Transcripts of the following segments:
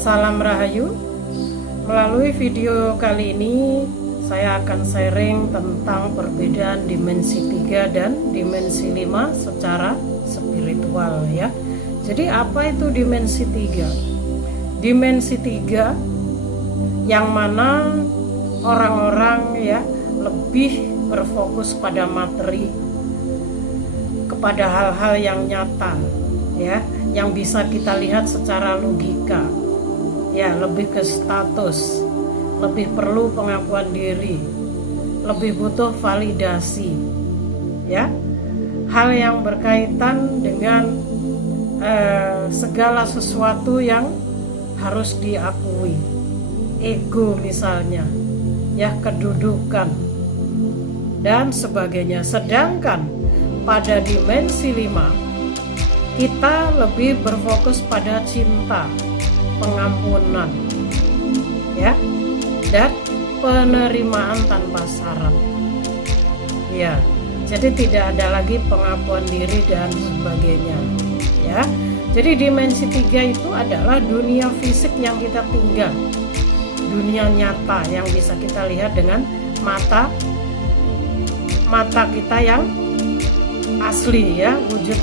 Salam Rahayu. Melalui video kali ini saya akan sharing tentang perbedaan dimensi 3 dan dimensi 5 secara spiritual ya. Jadi apa itu dimensi 3? Dimensi 3 yang mana orang-orang ya lebih berfokus pada materi, kepada hal-hal yang nyata ya, yang bisa kita lihat secara logika. Ya, lebih ke status, lebih perlu pengakuan diri, lebih butuh validasi. Ya, hal yang berkaitan dengan segala sesuatu yang harus diakui, ego misalnya, ya, kedudukan dan sebagainya. Sedangkan pada dimensi 5 kita lebih berfokus pada cinta, pengampunan ya, dan penerimaan tanpa syarat ya. Jadi tidak ada lagi pengakuan diri dan sebagainya ya. Jadi dimensi 3 itu adalah dunia fisik yang kita tinggal, dunia nyata yang bisa kita lihat dengan mata kita yang asli ya, wujud,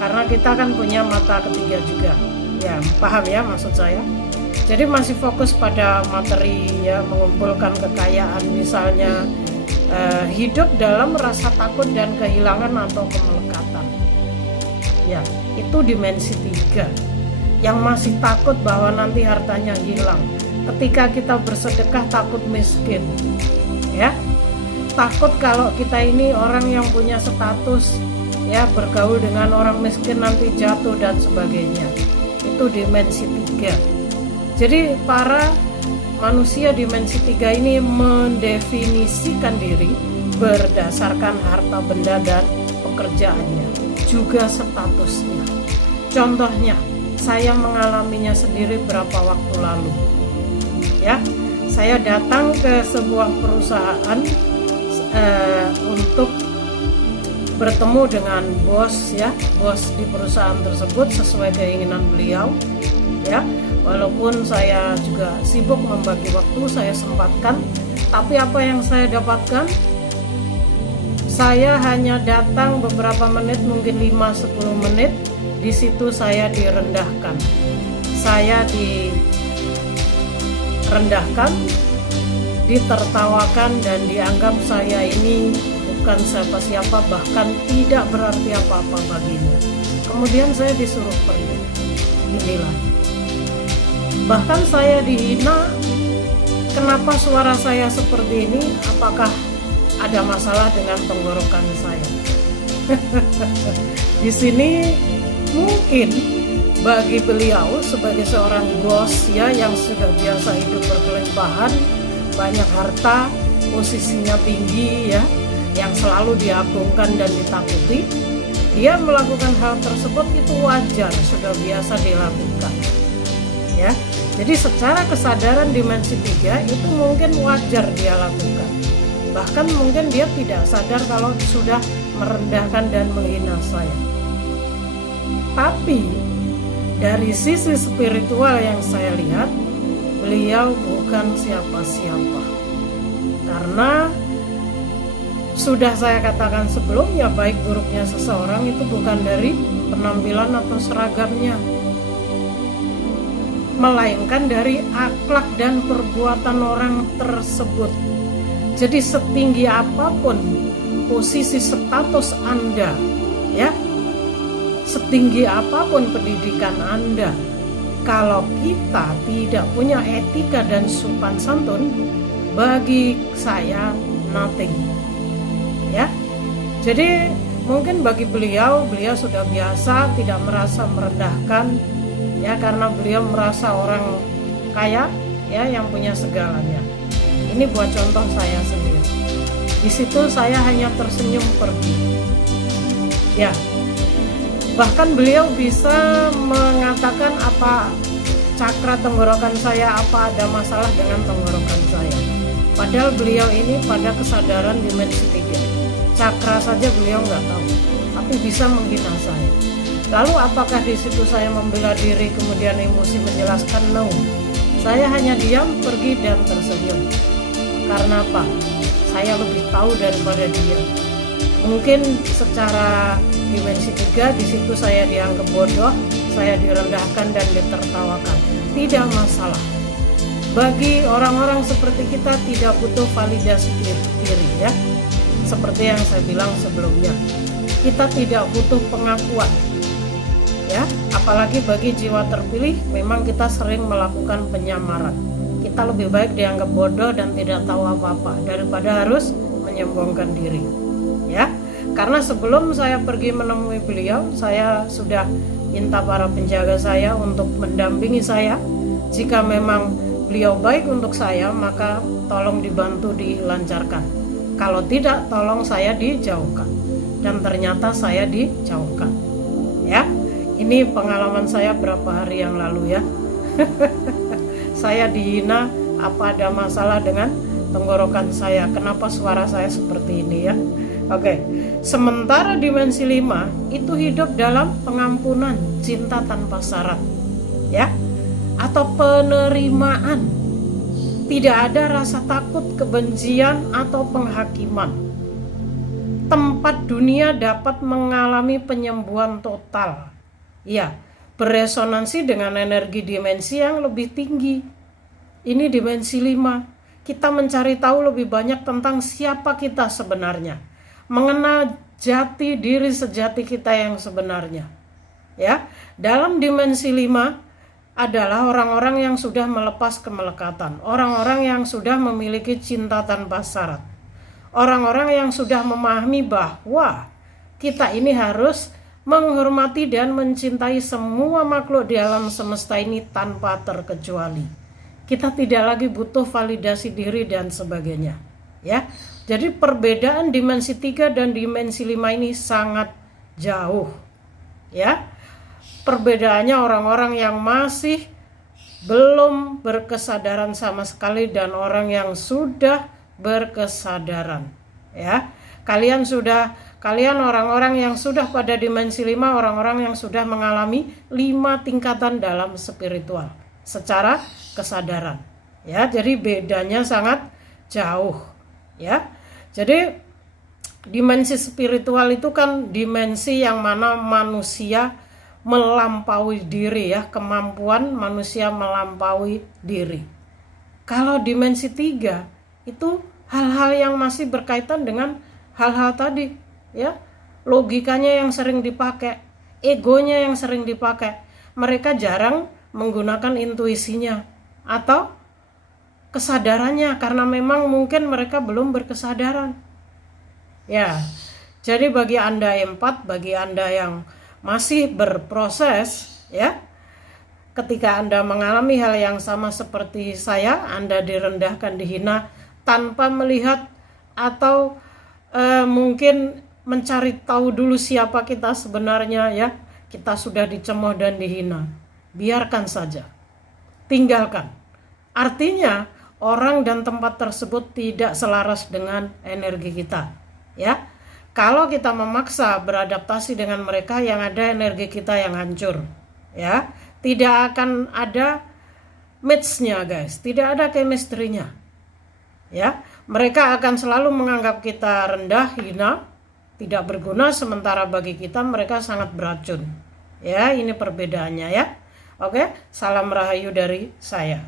karena kita kan punya mata ketiga juga ya, paham ya maksud saya. Jadi masih fokus pada materi ya, mengumpulkan kekayaan misalnya, hidup dalam rasa takut dan kehilangan atau kemelekatan ya. Itu dimensi 3 yang masih takut bahwa nanti hartanya hilang. Ketika kita bersedekah takut miskin ya, takut kalau kita ini orang yang punya status ya, bergaul dengan orang miskin nanti jatuh dan sebagainya. Itu dimensi 3. Jadi para manusia dimensi 3 ini mendefinisikan diri berdasarkan harta benda dan pekerjaannya, juga statusnya. Contohnya, saya mengalaminya sendiri berapa waktu lalu ya. Saya datang ke sebuah perusahaan untuk bertemu dengan bos ya, bos di perusahaan tersebut sesuai keinginan beliau ya. Walaupun saya juga sibuk membagi waktu, saya sempatkan, tapi apa yang saya dapatkan, saya hanya datang beberapa menit, mungkin 5-10 menit, di situ saya direndahkan, saya direndahkan, ditertawakan, dan dianggap saya ini bukan siapa-siapa, bahkan tidak berarti apa-apa baginya. Kemudian saya disuruh pergi. Inilah. Bahkan saya dihina. Kenapa suara saya seperti ini? Apakah ada masalah dengan tenggorokan saya? Di sini mungkin bagi beliau sebagai seorang bos ya, yang sudah biasa hidup berkelimpahan, banyak harta, posisinya tinggi ya, yang selalu diagungkan dan ditakuti, dia melakukan hal tersebut itu wajar, sudah biasa dilakukan ya. Jadi secara kesadaran dimensi 3 itu mungkin wajar dia lakukan, bahkan mungkin dia tidak sadar kalau sudah merendahkan dan menghina saya. Tapi dari sisi spiritual yang saya lihat, beliau bukan siapa-siapa, karena sudah saya katakan sebelumnya, baik buruknya seseorang itu bukan dari penampilan atau seragamnya, melainkan dari akhlak dan perbuatan orang tersebut. Jadi setinggi apapun posisi status Anda ya, setinggi apapun pendidikan Anda, kalau kita tidak punya etika dan sopan santun, bagi saya nothing ya. Jadi mungkin bagi beliau sudah biasa, tidak merasa merendahkan ya, karena beliau merasa orang kaya ya, yang punya segalanya. Ini buat contoh saya sendiri. Di situ saya hanya tersenyum pergi ya. Bahkan beliau bisa mengatakan apa cakra tenggorokan saya, apa ada masalah dengan tenggorokan saya, padahal beliau ini pada kesadaran dimensi 3. Cakra saja beliau nggak tahu, tapi bisa menghina saya. Lalu apakah di situ saya membela diri kemudian emosi menjelaskan? No. Saya hanya diam, pergi dan tersenyum. Karena apa? Saya lebih tahu daripada dia. Mungkin secara dimensi 3 di situ saya dianggap bodoh, saya direndahkan dan ditertawakan. Tidak masalah. Bagi orang-orang seperti kita tidak butuh validasi diri ya. Seperti yang saya bilang sebelumnya. Kita tidak butuh pengakuan. Ya, apalagi bagi jiwa terpilih memang kita sering melakukan penyamaran. Kita lebih baik dianggap bodoh dan tidak tahu apa-apa daripada harus menyombongkan diri. Ya. Karena sebelum saya pergi menemui beliau, saya sudah minta para penjaga saya untuk mendampingi saya. Jika memang beliau baik untuk saya, maka tolong dibantu dilancarkan. Kalau tidak, tolong saya dijauhkan. Dan ternyata saya dijauhkan. Ya. Ini pengalaman saya berapa hari yang lalu ya. Saya dihina, apa ada masalah dengan tenggorokan saya? Kenapa suara saya seperti ini ya? Oke. Sementara dimensi 5 itu hidup dalam pengampunan, cinta tanpa syarat. Ya. Atau penerimaan. Tidak ada rasa takut, kebencian atau penghakiman. Tempat dunia dapat mengalami penyembuhan total. Ya, beresonansi dengan energi dimensi yang lebih tinggi. Ini dimensi 5. Kita mencari tahu lebih banyak tentang siapa kita sebenarnya. Mengenal jati diri sejati kita yang sebenarnya. Ya, dalam dimensi 5 adalah orang-orang yang sudah melepas kemelekatan. Orang-orang yang sudah memiliki cinta tanpa syarat. Orang-orang yang sudah memahami bahwa kita ini harus menghormati dan mencintai semua makhluk di alam semesta ini tanpa terkecuali. Kita tidak lagi butuh validasi diri dan sebagainya. Ya, jadi perbedaan dimensi 3 dan dimensi 5 ini sangat jauh. Ya, perbedaannya orang-orang yang masih belum berkesadaran sama sekali dan orang yang sudah berkesadaran. Ya, Kalian orang-orang yang sudah pada dimensi 5, orang-orang yang sudah mengalami 5 tingkatan dalam spiritual secara kesadaran. Ya, jadi bedanya sangat jauh. Ya. Jadi dimensi spiritual itu kan dimensi yang mana manusia melampaui diri ya, kemampuan manusia melampaui diri. Kalau dimensi 3 itu hal-hal yang masih berkaitan dengan hal-hal tadi. Ya, logikanya yang sering dipakai, egonya yang sering dipakai. Mereka jarang menggunakan intuisinya atau kesadarannya karena memang mungkin mereka belum berkesadaran. Ya, jadi bagi Anda empat, bagi Anda yang masih berproses, ya, ketika Anda mengalami hal yang sama seperti saya, Anda direndahkan, dihina tanpa melihat atau mungkin mencari tahu dulu siapa kita sebenarnya ya. Kita sudah dicemooh dan dihina. Biarkan saja. Tinggalkan. Artinya orang dan tempat tersebut tidak selaras dengan energi kita. Ya. Kalau kita memaksa beradaptasi dengan mereka, yang ada energi kita yang hancur. Ya. Tidak akan ada match-nya guys. Tidak ada chemistry-nya. Ya. Mereka akan selalu menganggap kita rendah, hina, tidak berguna, sementara bagi kita mereka sangat beracun. Ya, ini perbedaannya ya. Oke, salam rahayu dari saya.